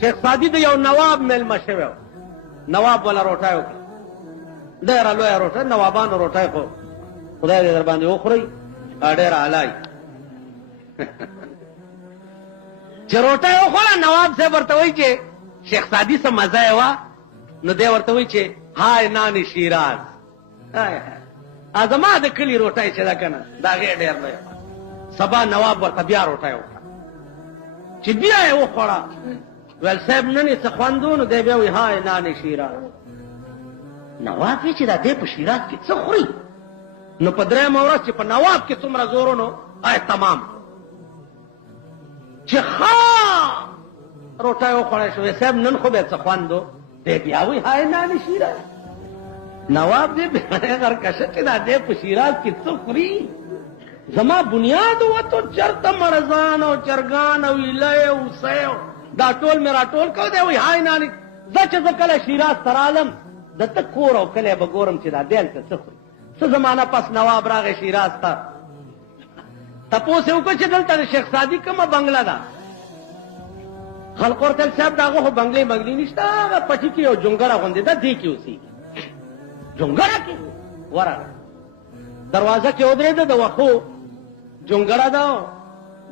شیخ سادي د یو نواب میلمه شوی و. نواب ولا روټۍ وکړه، ډېره لویه روټۍ، نوابانو روټۍ خو خدای دې در باندې وخورئ، ډېره اعلی. چې روټۍ وخوړه نواب صاحب ورته وایي چې شیخ سادي څه مزه یې وه، نو دی ورته وایي چې های نان شیراز، زما د کلي روټۍ چې ده که نه د هغې ډېر لویه. سبا نواب ورته بیا روټۍ وکړه، چې بیا یې وخوړه، ویل صاحب نن یې څه خوند و، نو دی بیا وایي های نان شیراز. نواب وی چې دا دی په شیراز کې څه خوري؟ نو په درېیمه ورځ چې په نواب کې څومره زور و، نو تمام چې ښه روټۍ وخوړی شو. صاحب نن خو بیا څه خوند و، دی بیا وایي های نان شیراز. نواب دی بیا غرکشه چې دا دی په شیراز کې څه خوري؟ زما بنیاد وته چرته مرزان او چرګان او ایله او اوسۍ دا ټول مې راټول کو. دی وایي های نانې زه چې زه کله شیراز ته رالم د ته کور او کلی به ګورم چې دا دی هلته څه خوري. څه زمانه پس نواب راغی شیراز ته، تپوس یې وکړه چې دلته د شیخ سادي کومه بنګله ده. خلقو ورته ویل صاحب د هغه خو بنګلې بنګلې نشته، هغه پټي کې یو جونګړه غوندې ده، دې کې اوسېږي. جونګړه کې ورغی، دروازه کې ودرېده، د وښو جونګړه ده،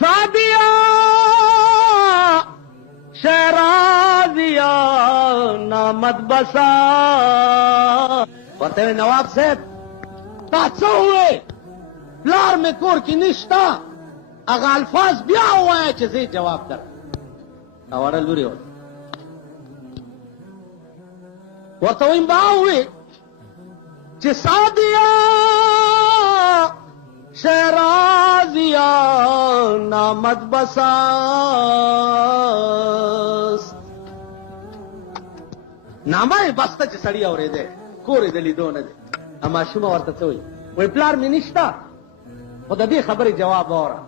سادیا شیرازیا نامد بسا. ورته نواب صاحب تا څه ووې؟ پلار مې کور کې نشته، هغه الفاظ بیا ووایه چې زه جواب در. اواره لورې ورته وایم با ووې چې سادیا شیرازیا نامد بساست. نامه یې بسته چې سړي اورېدی، کور یې د لیدو نه دی. ماشومه ورته څه وایي؟ وایي پلار مې نشته، خو د دې خبرې جواب واوره.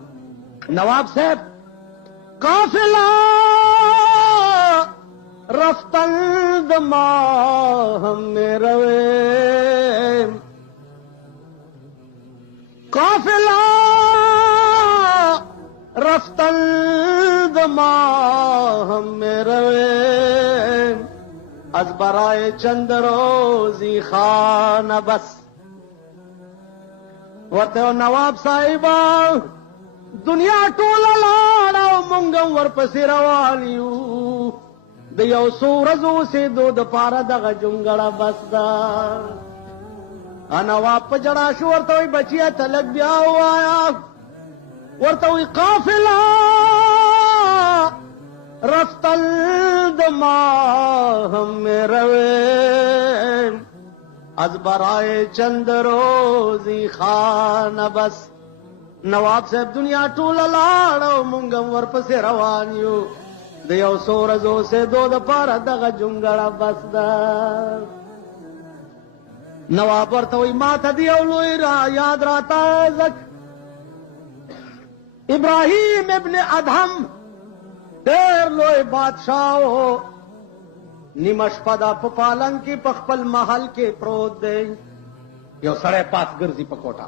نواب صاحب قافله رفتن د ماهم مې رویم، قافله رفتن د ماهم مې رویم، از برای چند روزی خانه بس. ورته نواب صاحبه دنیا ټوله لاړه او مونږ هم ورپسې روان یو، د یو څو ورځو اوسېدو دپاره دغه جونګړه بس ده. نواب په ژړا شو، ورته وایي بچیه ته لږ بیا ووایه. ورته وایي قافله رفتن د ماهم مې رویم، از برای چند روزی خانه بس. نواب صاحب دنیا ټوله لاړه او مونږ هم ورپسې روان یو، د یو څو ورځو اوسېدو دپاره دغه جونګړه بس ده. نواب ورته وایي ما ته د یو لوی یاد راته ځکه ابراهیم ابن ادهم ډېر لوی بادشاه و، نیمه شپه ده په پالنګ کې په خپل محل کې پروت دی. یو سړی پاس ګرځي په کوټه.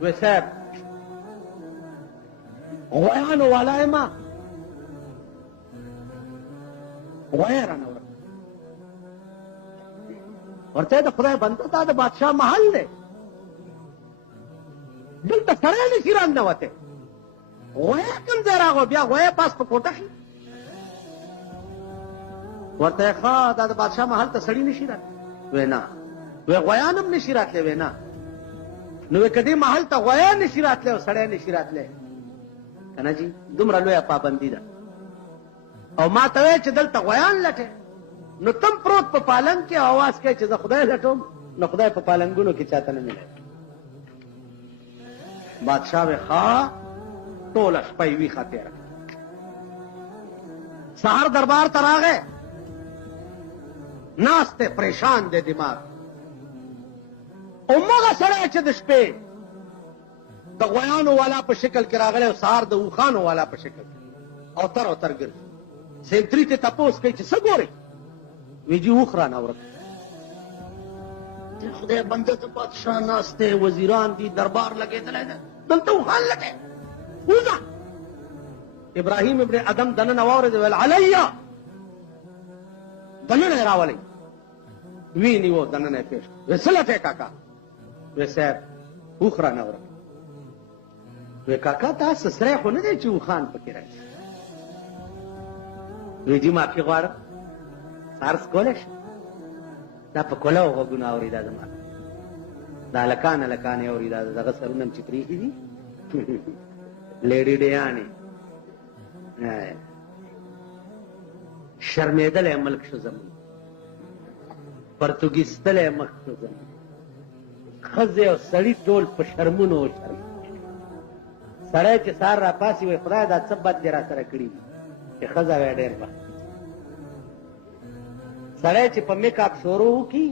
وی صاحب غویانو والا یم، غوی رانه ورته د خدای بنده دا د بادشاه محل دی، دلته سړی نشي راننوتی. غوی کوم ځای راغو؟ بیا غوی پاس په کوټه کې. ورته ښه دا د بادشاه محل ته سړي نشي راتلی؟ وی نه. وی غویان هم نشي راتلی؟ وی نه. نو وی که دې محل ته غویان نشي راتلی او سړی نشي راتلی که نه جي، دومره لویه پابندي ده. او ما ته وایې چې دلته غویان لټې، نو تم پروت په پالنګ کې اواز کوې چې زه خدای لټوم، نو خدای په پالنګونو کې چاته نه ملی. بادشاه وی ښه ټوله شپه یې ویښه تېره. سهار دربار ته راغی، ناست دی پریشان دی دماغ. همغه سړی چې د شپې د غویانو والا په شکل کې راغلی او سهار د اوښانو والا په شکل کې اوتر اوتر ګرځي. سینتري ته تپوس کوي چې څه ګورې؟ وی جي اوښ رانه ورک. خدای بنده ته بادشاه ناسته وزیران دي دربار لګېدلی ده دلته وخان لګې وځه ابراهیم ابن ادم دننه واورېد ویل علیا دننه یې راولئ وی نیو دننه یې پېښ وی څه لټې کاکا وی صاحب اوښ رانه ورک وی کاکا تا سسری خو نه دی چې اوښان پکې راشي وی جي معافي غواړم سارس کولی شم دا په کولو غوږونه اوري دا زما دا هلکان هلکانې اوري دا دغه سرونه هم چې پرېښي دي لیډي ډیانې شرمېدلی ملک شو زمون پرتګیستلی مخ شو زمون ښځې او سړي ټول په شرمونو وشرم سړی چې سهار را پاسي وایي خدای دا څه بد دې را سره کړي دي چې ښځه وی ډېر بد سړی چې په میک اپ شروع وکړي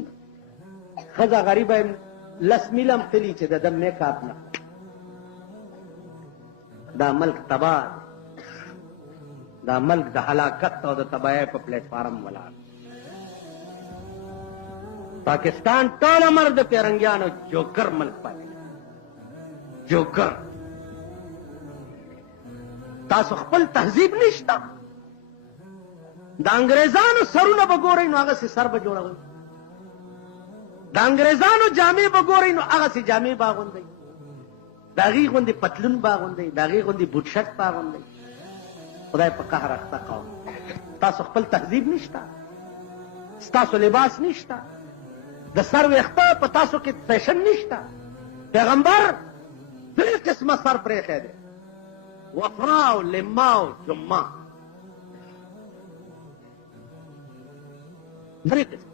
ښځه غریبه لس میله هم تلي چې د ده میک اپ نه دا ملک تباه دا ملک د هلاکت او د تباهۍ په پلیټ فارم ولاړ پاکستان ټول عمر د پیرنګیانو جوکر ملک پاتې جوکر تاسو خپل تهذیب نشته د انګریزانو سرونه به ګورئ نو هغسې سر به جوړوئ د انګریزانو جامې به ګورئ نو هغسې جامې به اغوندئ د هغې غوندې پتلون به اغوندئ د هغې غوندې بوټ شرټ به اغوندئ خدای په قهر اخته قوم تاسو خپل تهذیب نشته ستاسو لباس نشته د سر ویښته په تاسو کې فیشن نشته پیغمبر درې قسمه سر پرېښی دی وفرا او لما او جمه درې قسم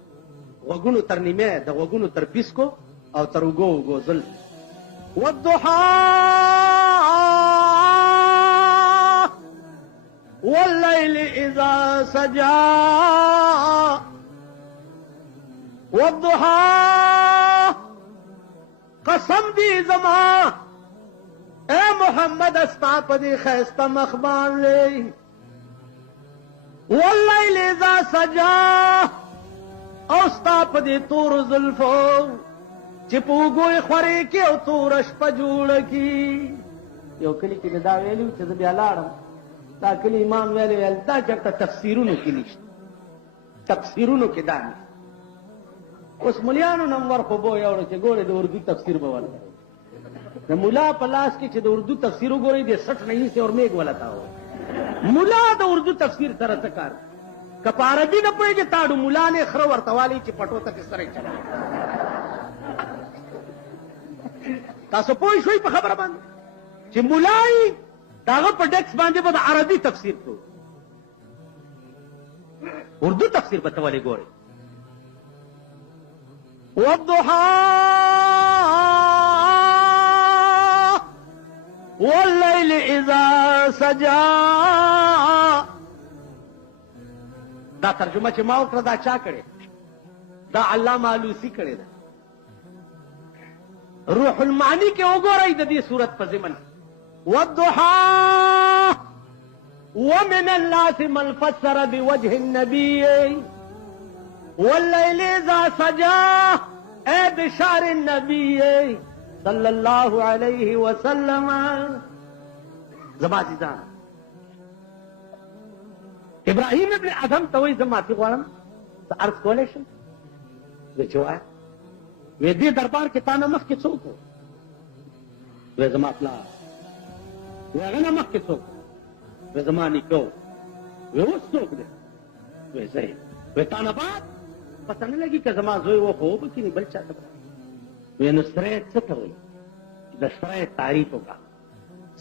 غوږونو تر نیمې د غوږونو تر پیسکو او تر اوږو اوږو زل والضحى والليل اذا سجى والضحى قسم دی زما اے محمد استا پدی خیستا مخبان لے واللیل اذا سجا اوستا پدی تور زلفو چپو گوی خوری کی او تورش پا جوڑ کی یو کلی کی دا ویلیو چیز بیا لارم دا کلی امام ویلیو دا چکتا تفسیرونو کی نشت تفسیرونو کی دا نشت اس ملیانو نمور خوبو یوڑو چه گوری دا اردو تفسیر بول د مولا په لاس کې چې د اردو تفسیر وګورئ د 60 نہیں سے اور میګ ولتا ہو مولا د اردو تفسیر سره څه کار که په عربي نه پوهېږي تاړو مولا نه خره ورته والی چې پټو ته سره چلا تاسو پوه شئ په خبره باندې چې مولای داغه په ډیکس باندې به د عربي تفسیر کوي اردو تفسیر به ته ولې ګورئ والضحى واللیل اذا سجا دا ترجمه چې ما وکړه دا چا کړې دا علامه علوسی کړې ده روح المعانی کې وګورئ د دې صورت په ضمن والضحى ومن الناس من فسر بوجه النبي والليل اذا سجا اے بشار النبي صلی اللہ علیہ وسلم زما عزیزان ابراہیم ابن ادم ته وایي زه معافي غواړم څه عرض کولی شم وی چې وایه وی دې دربار کې تا نه مخکې څوک و وی زما پلار وی هغه نه مخکې څوک وی زما نیکه و وی اوس څوک دی وی زه یم وی تا نه بعد پته نه لګي که زما زوی و خو وبکي نه بل چا ته وی نو سری څه ته وایي د سری تعریف وکړه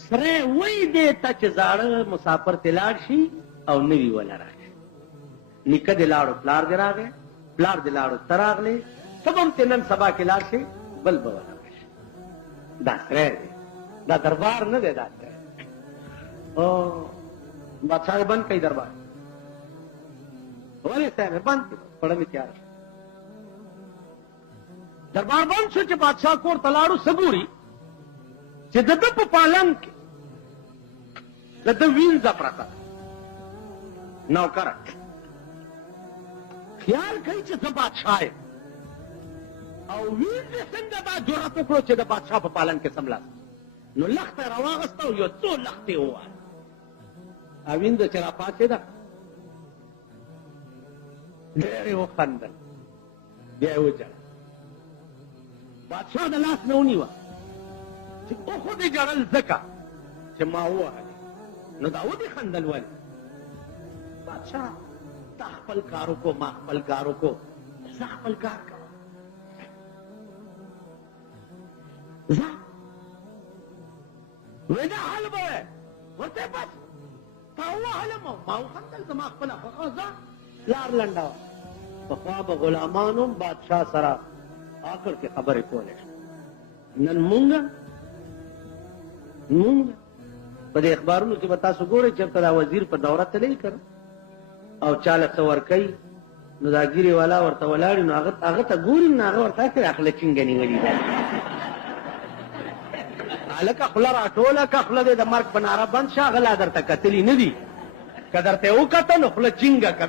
سری وایي دې ته چې زاړه مسافر ته لاړ شي او نوي وله راشي نیکه دې لاړو پلار دې راغی پلار دې لاړو ته راغلی ته به هم چې نن سبا کې لاړ شي بل به وله راشي دا سری دی دا دربار نه دی دا سری بادشاہ بند کړئ دربار ولې صاحب بند کړئ پړه مې تیار شو دربار بند شو چې بادشاہ کور ته لاړو څه ګوري چې د ده په پالنګ کې د ده وینځه پرته نوکره خیال کوي چې زه بادشاه یم او وینځ څنګه دا جرأت وکړو چې د بادشاه په پالن کې سملاس نو لخت راواغسته او یو څو لختې ووهل او وینځ چې راپاڅېده ډېر یې وخندل بیا یې وجړل بادشاه د لاس نه ونیوه چې اوخو دې جړل ځکه چې ما ووهلې نو دا ودې خندل ولې بادشاه تا خپل کار وکړو ما خپل کار وکړو زه خپل کار کوم زه ودا حل به ورته بس تا ووهلم ما وخندل زما خپله خوښه زه لار لنډه وه پخوا به غلامانو بادشاه سره آخر کې خبرې کولې نن مونږ په دې اخبارونو کې به تاسو ګورئ چېرته دا وزیر په دوره تللی که او چاله څه ورکوي نو دا ګیرې والا ورته ولاړي نو هغه ته ګوري نو هغه ورته کړي اخله چینګه نیولي ده هلکه خوله راټوله که خوله دې د مرګ په ناره بند شه هغه لا درته کتلي نه دي که درته یې وکته نو خوله چینګه که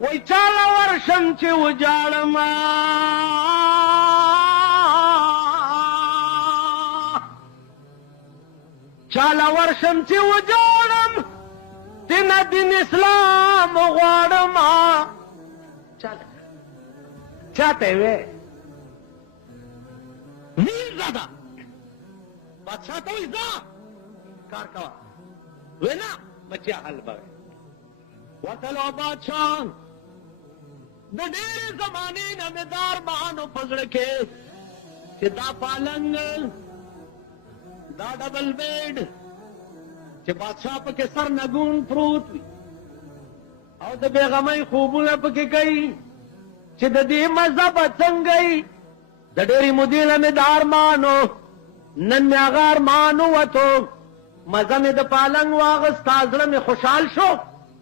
وای چاله ورشم چې وجاړم چاله ورشم چې وجاړم دین دین اسلام غواړم چاته وې ویر زده بادشاه ته وایي ځه کار کوه وینا بچیا حل به وتلو بادشاه د ډېرې زمانې نه مې دا ارمانو په زړه کې چې دا پالنګ دا ډبل بیډ چې بادشاه پکې سر نګون پروت وي او د بېغمۍ خوبونه پکې کوي چې د دې مزه به څنګه وي د ډېرې مودې نه مې دا ارمانو نن مې هغه ارمان ووتو مزه مې د پالنګ واغستا زړه مې خوشحال شو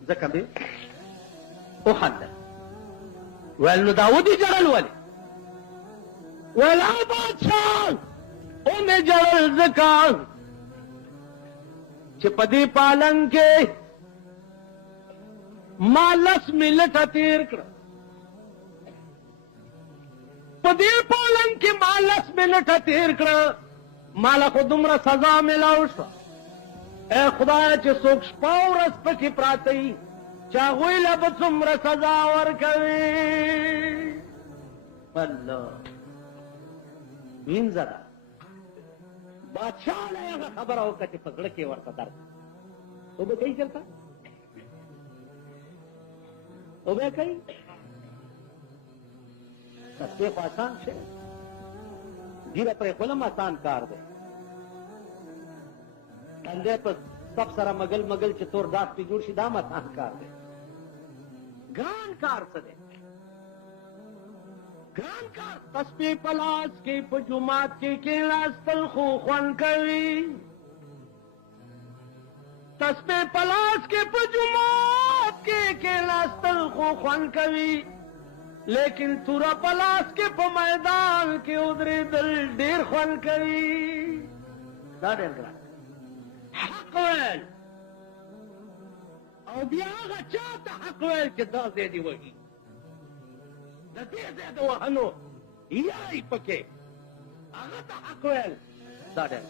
ځکه مې وخندل ویل نو دا ودې جړل ولې ویل او بادشاه ومې جړل ځکه چې په دې پالنګ کې ما 10 منټه تېر کړه په دې پالنګ کې ما 10 منټه تېر کړه ماله خو دومره سزا میلاو شوه اے خدای چې څوک شپه ورځ پکې پراته وي چې هغوی له به څومره سزا ورکوي الله وینځه ده بادشاه له هغه خبره وکړه چې په زړه کې ورته درد اوبه کوي چېرته اوبه کوي تسبیح خو آسان شی ږیره پرېښول هم آسان کار دی تندی په سب سره مګل مګل چې تور داغ پې جوړ شي دا هم آسان کار دی ګران کار څه دی ګران کار تسبیح په لاس کې په جومات کې کېناستل خو خوند کوي تسبیح په لاس کې په جومات کې کېناستل خو خوند کوي لیکن توره په لاس کې په میدان کې ودرېدل ډېر خوند کوي دا ډېر ګران حق ویل او بیا هغه چا ته حق ویل چې دا ځای دې وهي د دې ځای د وهلو یای پکې هغه ته حق ویل دا ډېر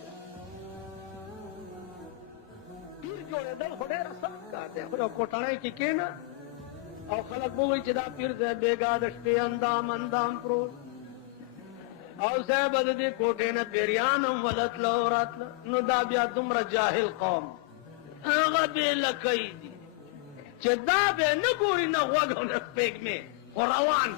پیر جوړېدل خو ډېر آسان کار دی خو یو کوټړی کې کښېنه او خلک به وایي چې دا پیر صاحب بېګا د شپې اندام پروت او صاحب د دې کوټې نه پیریان هم ولتله او راتله نو دا بیا دومره جاهل قوم هغه بې لکۍ دي چې دا به نه ګوري نه غوږ او نه سپېږمې خو روان